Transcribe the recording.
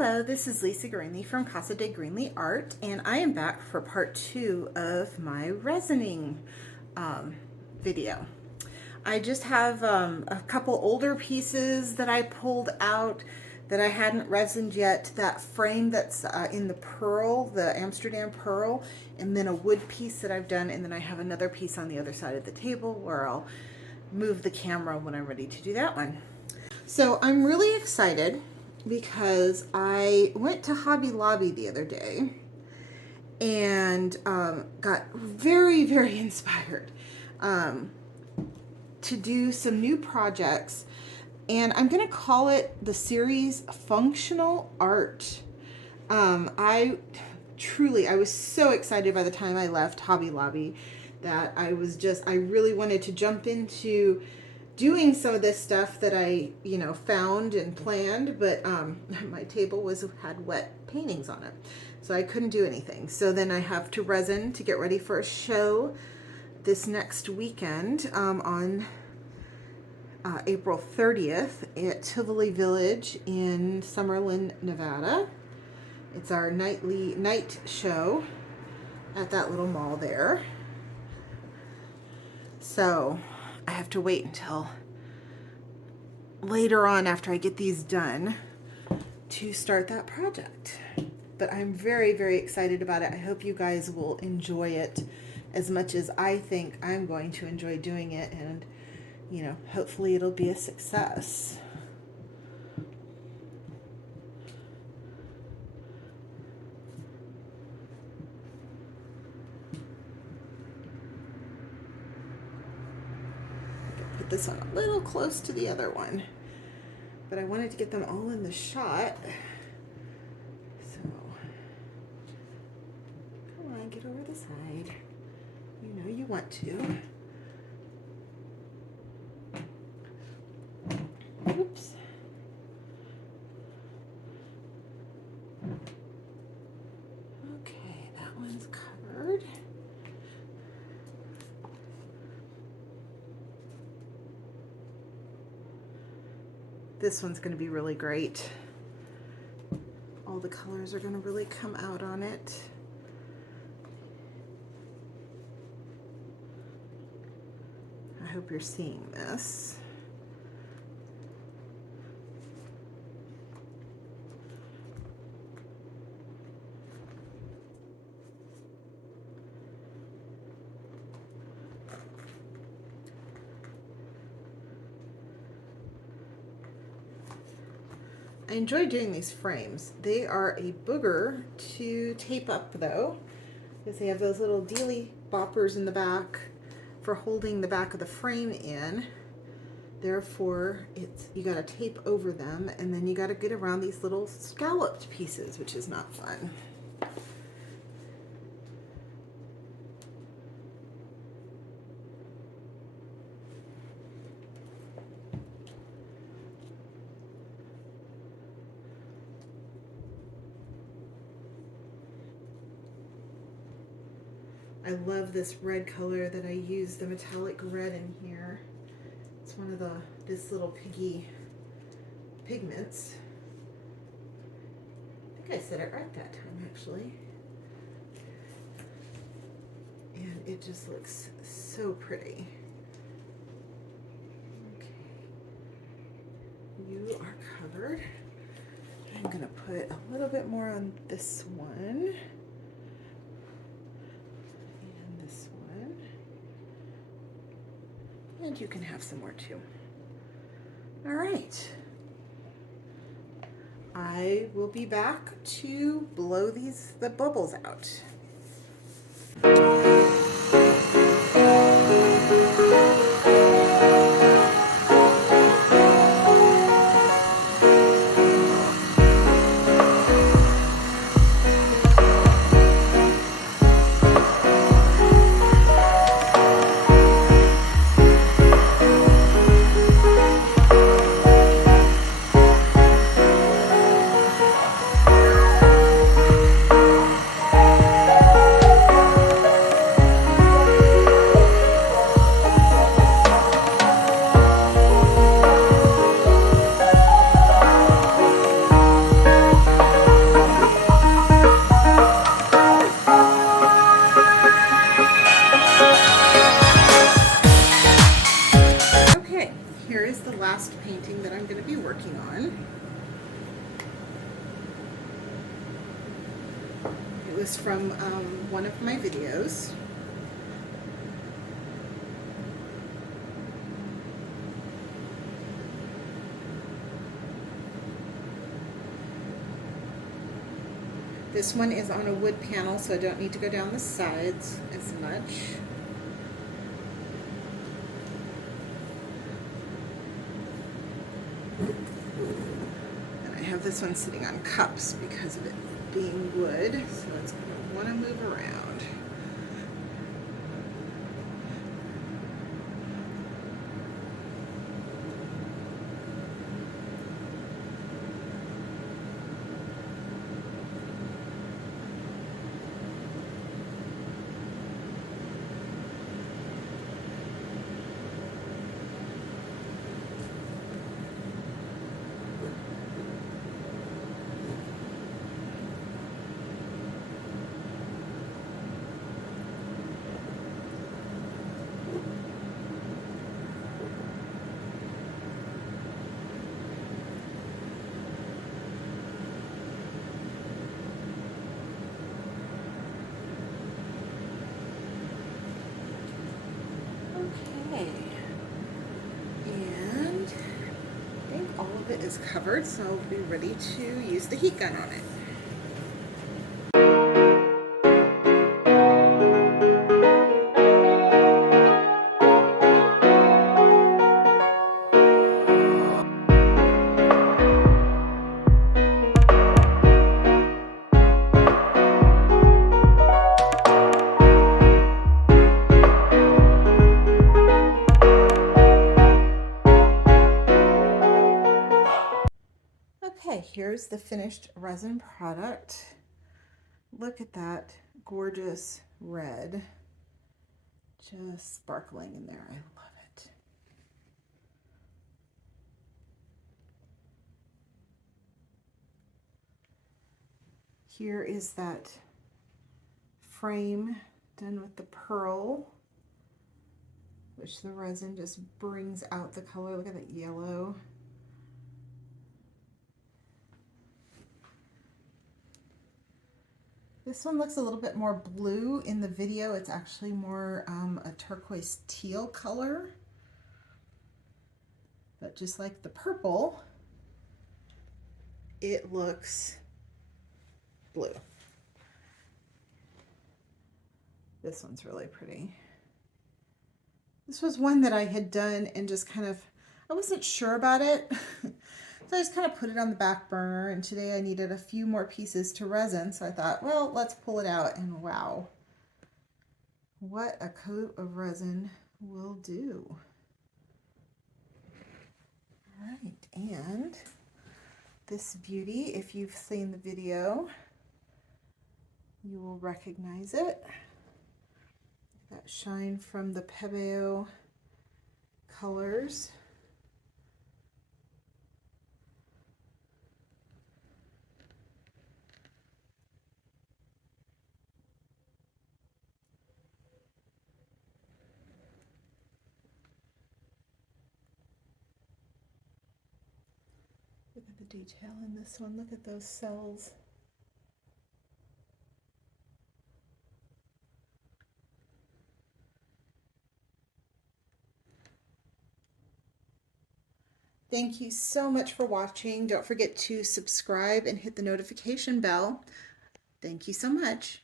Hello, this is Lisa Greenlee from Casa de Greenlee Art, and I am back for part 2 of my resining video. I just have a couple older pieces that I pulled out that I hadn't resined yet. That frame that's in the pearl, the Amsterdam pearl, and then a wood piece that I've done, and then I have another piece on the other side of the table where I'll move the camera when I'm ready to do that one. So I'm really excited because I went to Hobby Lobby the other day and got very, very inspired to do some new projects, and I'm going to call it the series Functional Art. I was so excited by the time I left Hobby Lobby that I really wanted to jump into doing some of this stuff that I, found and planned, but my table had wet paintings on it, so I couldn't do anything. So then I have to resin to get ready for a show this next weekend on April 30th at Tivoli Village in Summerlin, Nevada. It's our night show at that little mall there. So I have to wait until later on after I get these done to start that project. But I'm very, very excited about it. I hope you guys will enjoy it as much as I think I'm going to enjoy doing it, and hopefully it'll be a success. Put this one a little close to the other one, but I wanted to get them all in the shot. So come on, get over the side. You know you want to. Oops. Okay, that one's covered. This one's going to be really great. All the colors are going to really come out on it. I hope you're seeing this. I enjoy doing these frames. They are a booger to tape up though, because they have those little dealy boppers in the back for holding the back of the frame in. Therefore, you gotta tape over them, and then you gotta get around these little scalloped pieces, which is not fun. I love this red color that I use, the metallic red in here. It's one of this little piggy pigments. I think I said it right that time, actually. And it just looks so pretty. Okay, you are covered. I'm gonna put a little bit more on this one. And you can have some more too. All right. I will be back to blow the bubbles out. was from one of my videos. This one is on a wood panel, so I don't need to go down the sides as much. And I have this one sitting on cups because of it being wood, so it's going to want to move around. Okay, and I think all of it is covered, so I'll be ready to use the heat gun on it. Okay, here's the finished resin product. Look at that gorgeous red, just sparkling in there. I love it. Here is that frame done with the pearl, which the resin just brings out the color. Look at that yellow. This one looks a little bit more blue in the video. It's actually more a turquoise teal color. But just like the purple, it looks blue. This one's really pretty. This was one that I had done and just kind of, I wasn't sure about it. So I just kind of put it on the back burner, and today I needed a few more pieces to resin, so I thought, well, let's pull it out, and wow, what a coat of resin will do. All right, and this beauty, if you've seen the video, you will recognize it. That shine from the Pebeo colors. Look at the detail in this one. Look at those cells. Thank you so much for watching. Don't forget to subscribe and hit the notification bell. Thank you so much.